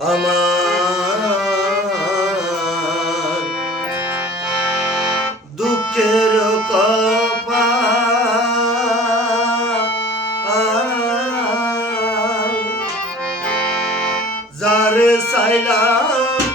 আমার দুঃখের কপা যারে চাইলাম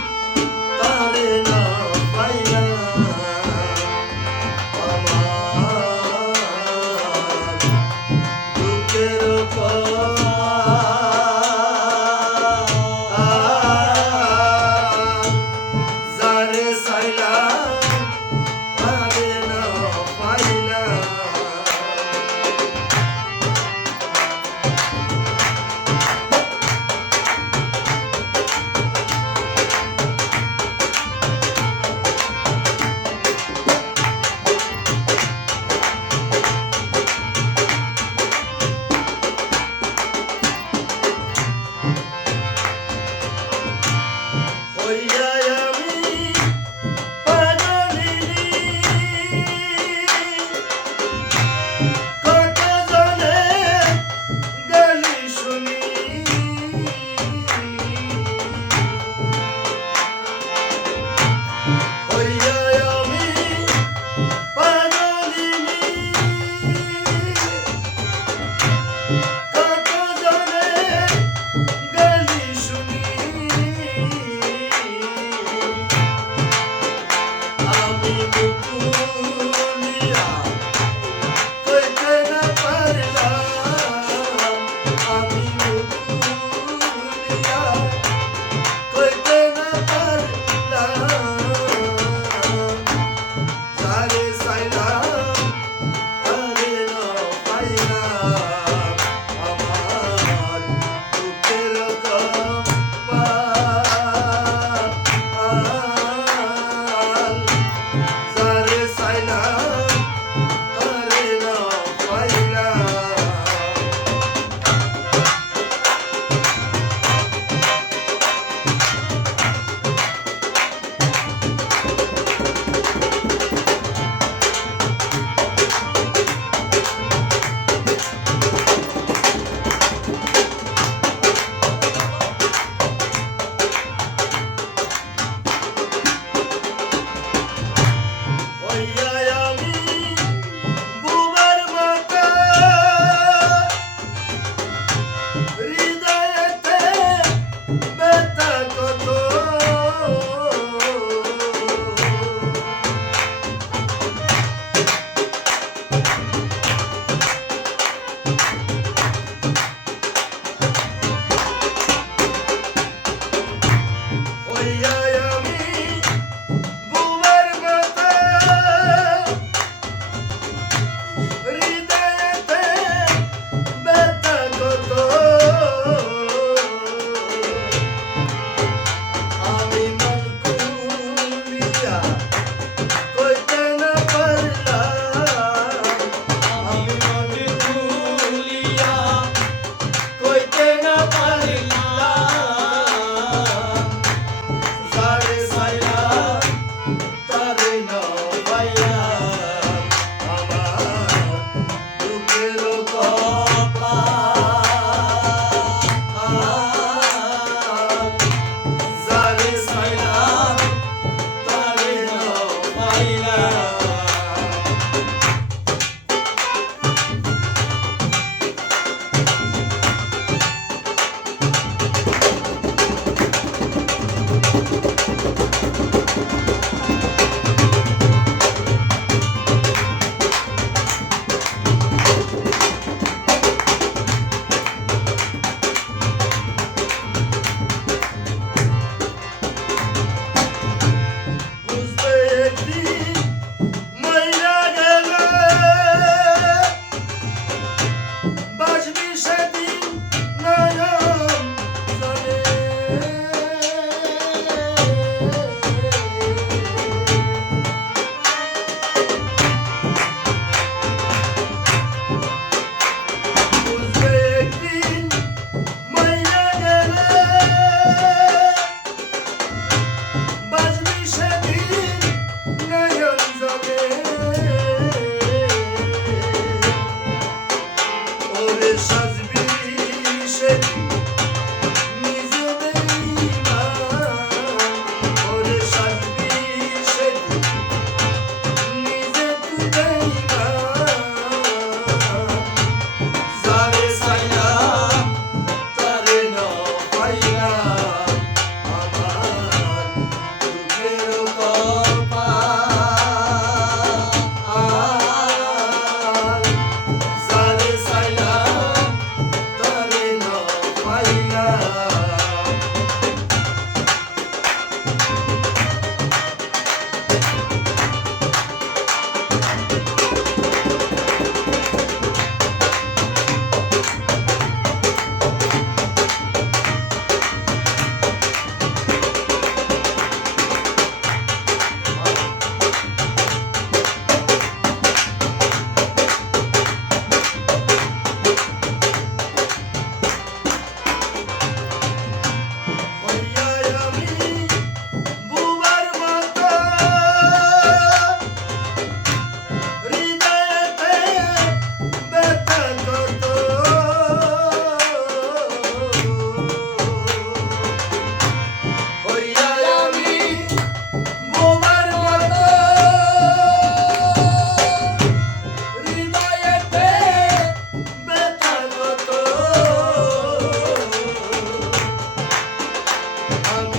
I'm